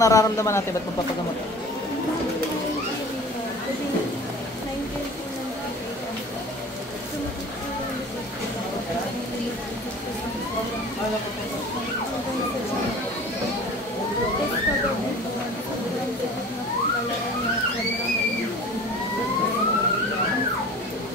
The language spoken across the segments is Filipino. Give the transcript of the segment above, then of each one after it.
Nararamdaman natin, ba't magpapagamot?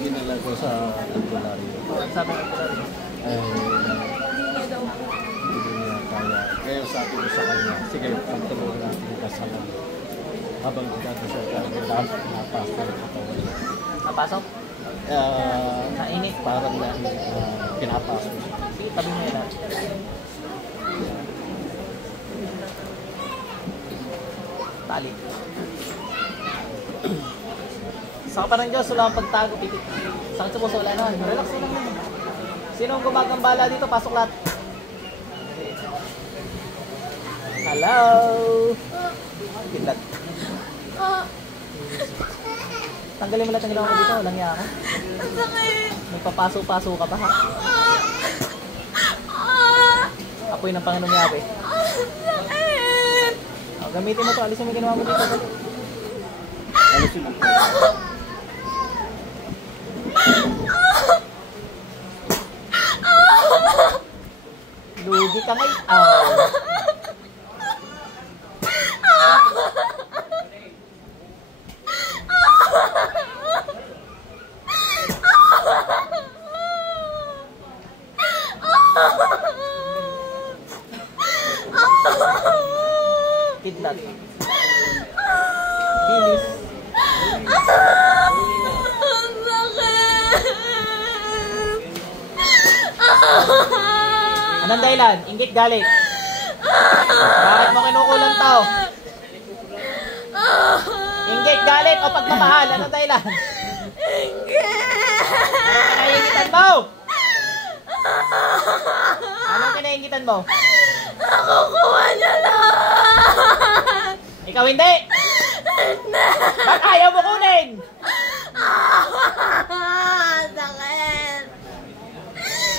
Ginala ko sa albularyo. Sabi ng albularyo? Hindi niya kaya. Kaya sabi ko sa kanya, sige, pagtulungan natin yung kasalan. Habang dito siya talaga napasok ang katawan niya. Napasok? Nainit. Parang pinapasok siya. Sige, tabi mo yan. Tali. Sa ka pa ng Diyos, wala kang pagtago, pipit. Sakit sa puso, wala naman. Relax mo lang naman. Sino ang gumagambala dito? Pasok lahat. Hello! Pinlat. Tanggalin mo lahat ng ginawa mo dito, walang niya ako. Nagpapaso-paso ka pa ha? Apoy ng Panginoon Yahweh. Gamitin mo to, alisin mo yung ginawa mo dito. Alisin mo. Lugi ka ngayon. Kidlat. Bilis. Anong dahilan? Inggit galit. Bakit mo kinukulang tao? Inggit galit o pagmamahal? Anong dahilan? Anong kinaingitan mo? Anong kinaingitan mo? Nakukuha niya lahat! Ikaw hindi! Hindi! Ba't ayaw mo kunin? Sakit!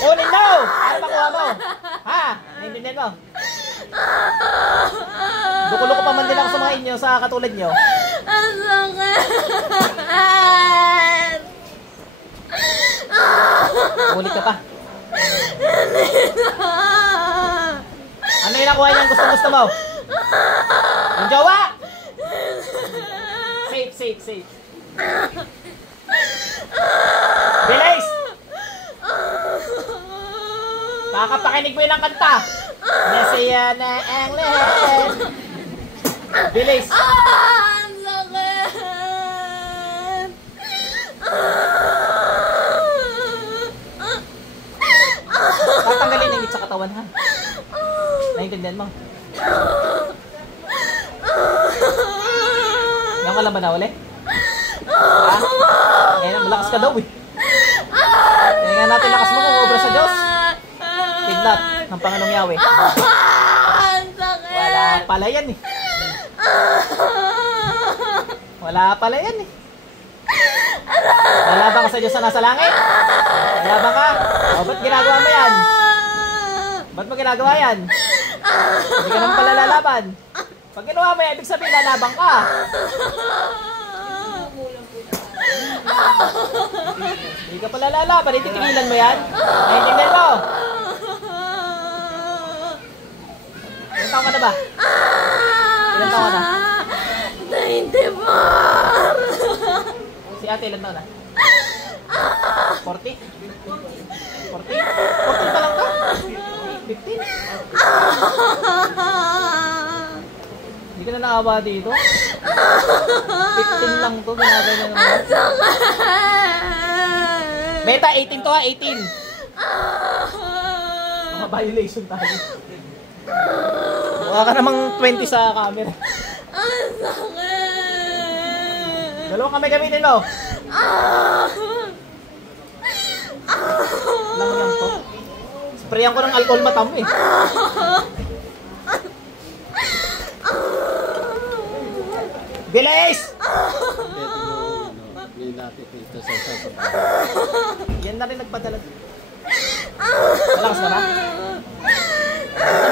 Kunin mo! Ano makuha mo? Ha? Naintindihan mo? Dukulo ko pa man din ako sa mga inyo sa katulad nyo. Ang sakit! Ulit ka pa. Ano yung nakuha niyang gusto mo? Yung jowa? Safe, safe, safe. Bilis! Makapakinig mo yun ang kanta. Nasaya na ang lahat. Bilis! Ang sakit! Tatanggalin ang ngit sa katawan ha. Naintindihan mo? Ngayon ka lang ba nawali? Ha? Ngayon, malakas ka daw eh. Ngayon nga natin lakas mo kung obra sa Diyos. Kidlat ng Panginoong Yahweh. Ang sakit! Wala pala yan eh. Wala pala yan eh. Lalaban ka sa Diyos na nasa langit? Lalaban ka? O ba't ginagawa mo yan? Ba't mo ginagawa yan? Hindi ka naman pala lalaban. Pag ginawa mo yan, ibig sabihin lalaban ka. Hindi ka pala lalaban, ititigilan mo yan? Naintindihan mo? Ilan taon ka na ba? Ilan taon ka na? 94! Si ate, ilan taon na? 40? 40? 40 pa lang ka? 15? Hindi ka na naawa dito? 15 lang to, ginagay na naman. Beta, 18 to ha, 18. Mga violation tayo. Mukha ka namang 20 sa camera. Ang sakit! Dalawang kamay gamitin mo. Lang to. Sprayan ko ng alcohol matam eh. Bilis! Yan na rin nagpadala. Malakas na ba?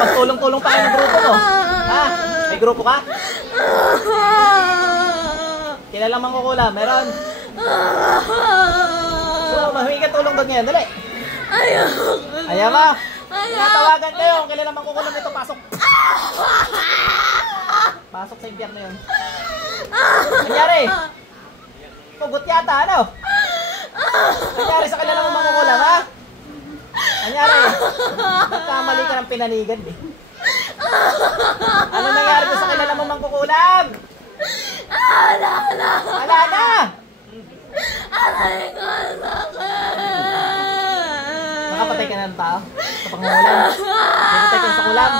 Magtulong-tulong pa kayo ng grupo mo. Ha? grupo ka? Kilalang mangkukulam, meron? So, mahuwi ka tulong doon ngayon, dali. Ayaw mo? Tinatawagan kayo, kung kilalang mangkukulam nito, pasok. Pasok sa impyerno yun. Nangyari? Pugot yata, ano? Nangyari sa kilalang mangkukulam, ha? Nangyari? Nagkamali ka ng pinanigan, eh. Ano nangyari ko sa kilalang mo mangkukulam? Wala na! Aray ko, sakit! Nakapatay ka na ng tao sa pangungulam. Pinatay ka sa kulam.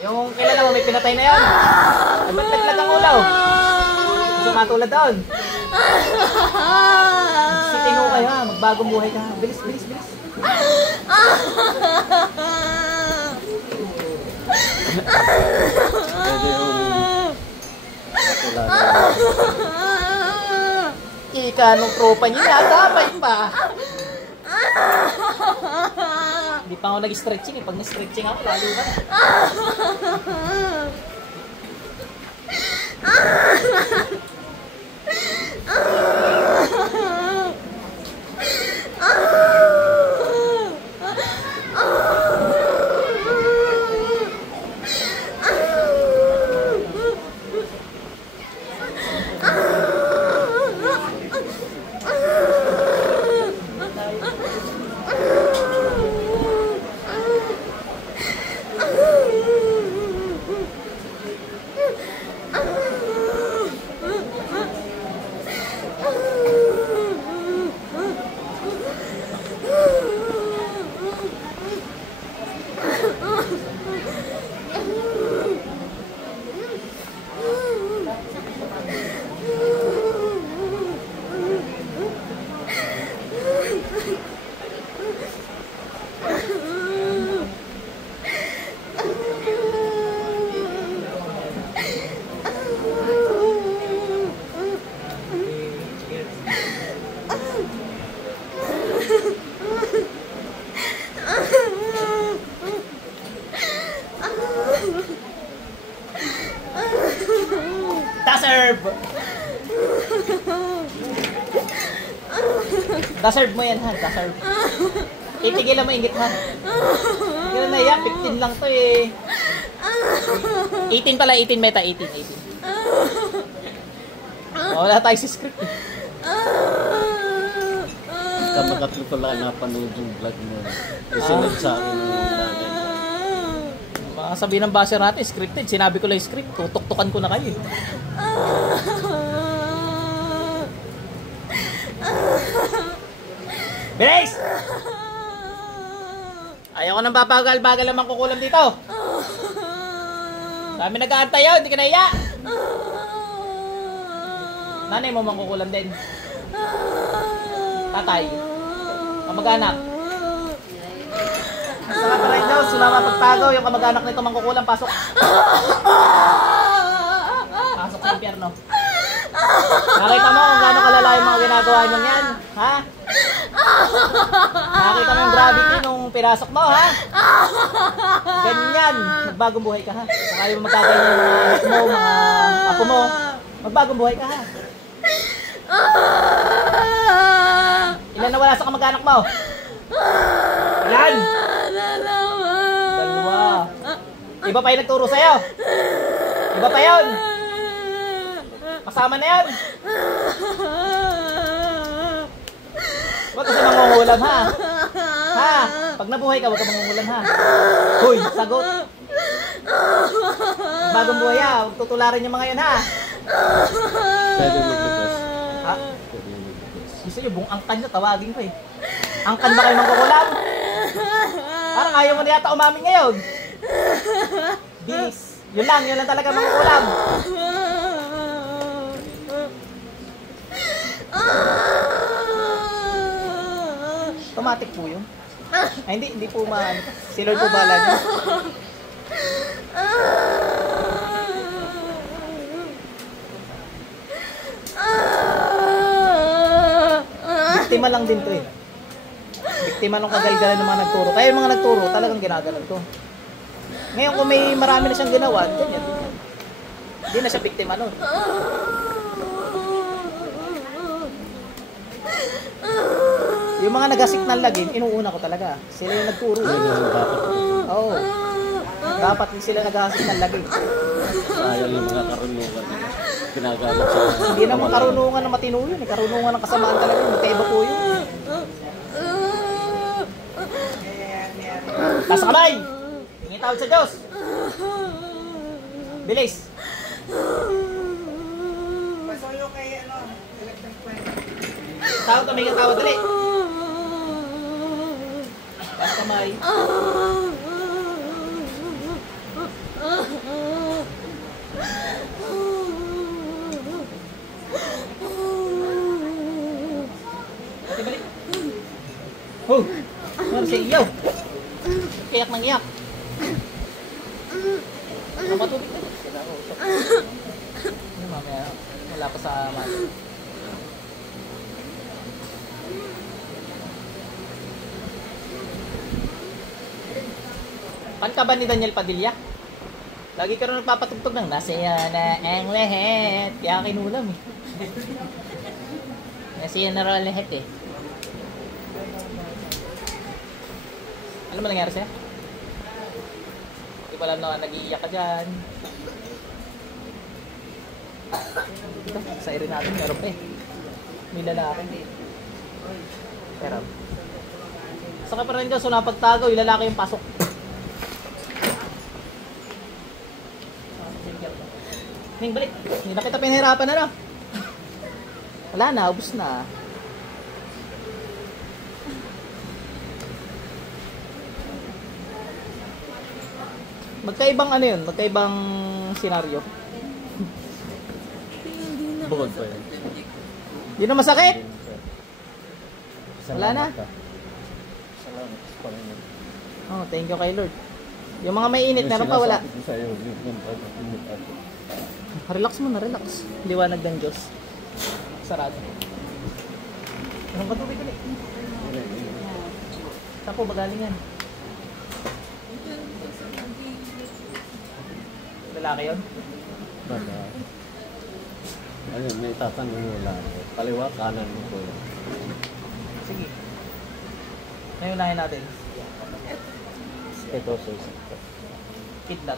Yung kilala mo may pinatay na yun. Ay ba't naglag ang ulaw? Gusto matulad doon. Sitino kayo ha, magbagong buhay ka. Bilis, bilis, bilis. Pwede yung matulad. Ika nung tropa niya, natapay pa. Hindi pa ako nag-stretching eh. Pag na-stretching ako, lalo ba na? Deserve mo yan, ha? Deserve. Titigilan mo ingit, ha? Hindi na yan, 15 lang to eh. 18 pala, 18 meta, 18. Wala tayo sa script eh. Kamakatlo ko lang napanood yung vlog mo. Isunod sa akin yung nanay. Baka sabihin ng basher natin, scripted. Sinabi ko lang yung script, tutuktukan ko na kayo eh. Bilis! Ayaw ko nang papagal-bagal ang mangkukulam dito. Dami nag-aantay yun, hindi ka nahiya. Nanay mo mangkukulam din. Tatay. Kamag-anak. Salamat right now, sumama pagpagaw. Yung kamag-anak nito mangkukulam, pasok. Pasok sa impyerno. Nakita mo kung gaano kalala yung mga ginagawa nyo yan, ha? Nakita mo yung gravity nung pinasok mo, ha? Ganyan, magbagong buhay ka, ha? Kung ayaw mo magkakain yung mga anak mo, mga apo mo, magbagong buhay ka, ha? Ilan na wala sa kamag-anak mo? Ilan? Dalawa. Iba pa yung nagturo sa'yo? Iba pa yun? Kasama na yan. Huwag kasi mangungulam, ha? Ha? Pag nabuhay ka, huwag ka mangungulam, ha? Hoy, sagot. Bagong buhay, ha? Huwag tutularin yung mga yun, ha? Pwede magbukas. Ha? Gusto nyo, buong angkan nyo, tawagin ko eh. Angkan ba kayo mangkukulam? Parang ayaw mo na yata umamin ngayon. Bis. Yun lang talaga mangkukulam. Automatic po yun. Ay, hindi po maano. Si Lord po bala niyo. Biktima lang din to eh. Biktima nung kagalgalan ng mga nagturo. Kaya yung mga nagturo, talagang ginagalan ko. Ngayon kung may marami na siyang ginawa, ganyan. Hindi na siya biktima nun. Yung mga nag-signal lagin, inuuna ko talaga. Sila yung nagturo. Oo. Dapat din sila nag-signal lagin. Sayang yung mga karunungan na ginagamit sa... Hindi naman karunungan na matino yun. Karunungan ng kasamaan talaga. Magkaiba po yun. Taas kamay! Hingi tawad sa Diyos! Bilis! Pasuyo kay electric fan. Tawad, tumingin tawad, dali! Taas kamay! Pati balik! Oh! Ano siya iyaw? Iyak nang iyak. Napatubig na. Mamaya, wala pa sa mali. Pan ka ba ni Daniel Padilla? Lagi ka rin nagpapatugtog ng nasaya na ang lahat. Kaya kinulam eh. Nasaya na rin lahat eh. Ano ba nangyari sa'yo? Hindi ko alam na nag-iiyak ka dyan. Ito, sa area natin meron pa eh. May lalaki. Pero saka pa rin daw, so napagtagaw, yung lalaki yung pasok. Ning, balik. Hindi na kita pinahirapan na. Wala na, ubus na. Magkaibang ano yun? Magkaibang senaryo. Bukod pa yun. Hindi na masakit? Wala na? Salamat sa Panginoon. Oh, thank you kay Lord. Yung mga may init, meron pa wala. Sinasabi ko sa'yo, yung init ako. Relax mo na, relax. Liwanag ng Diyos. Sarado. Meron ba tubig ulit? Saan po ba galing yan? Lalaki yun? Baka, ayun, may tatanong mo lang. Kaliwa, kanan mo po. Sige. Ngayon unahin natin. Ito, so, Kidnap.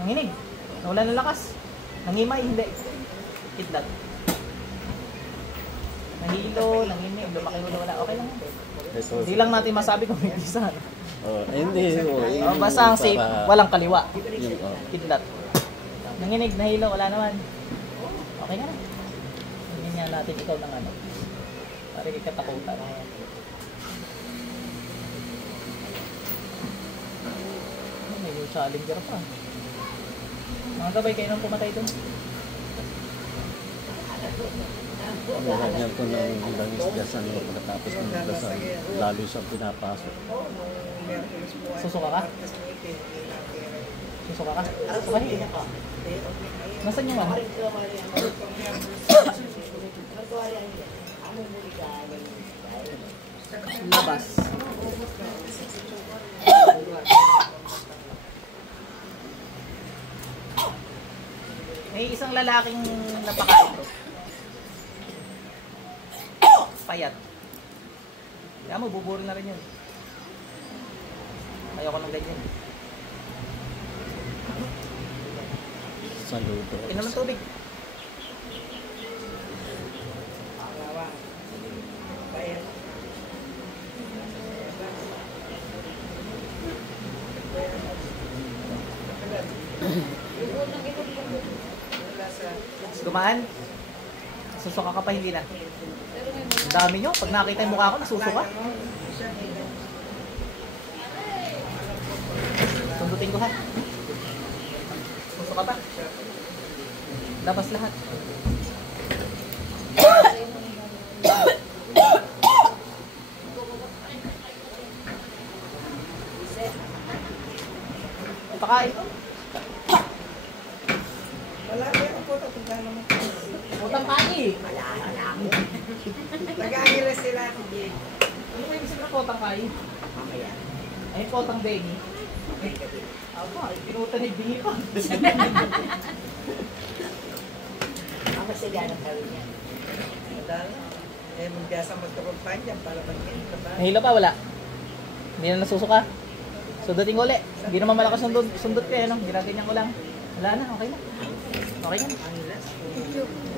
Nanginig. Nawala ng lakas. Nangimay, hindi. Kidnap. Nahilo, nanginig, lumaki ulo, wala. Okay lang. ito. Hindi lang natin masabi kung may isa. Oh, hindi. Oh, Basta ang safe, walang kaliwa. Yung, Kidlat. Nanginig, nahilo, wala naman. Okay na. Hingin nga natin ikaw ng ano. Para ikatakutan. May new challenger pa. Mga gabay, kayo nang pumatay doon. ganyan ko ng langis diyasan mo pagkatapos ng dasal, lalo sa pinapasok. Susuka ka? Susuka ka? Suka niya ka? Nasaan yung ano? Labas. May isang lalaking napakain to. Payat. Kaya mo, buburi na rin yun. Ayoko ng ganyan. Saludo. Inom ng tubig. Gumaan? Susuka ka pa, hindi na. Ang dami nyo. Pag nakita yung mukha ko, nasusuka. Sundutin ko ha. Susuka pa. Labas lahat. Pakain. Wala ko yung puto kung gano'n mo. Utang kain. Nag-aangila sila. Ano mo yung isip na potang kain? Ay, potang baby. Aba, pinutan ni Bingi pa. Ang masadya ng gawin niya. Madala. Eh, magbiasa magkaroon pa dyan para bagyan. Nahilo pa, wala. Hindi na nasusuka. Sundutin ko ulit. Hindi naman malakas sundot ko eh, no? Ginaganyan ko lang. Wala na, okay na. Okay na.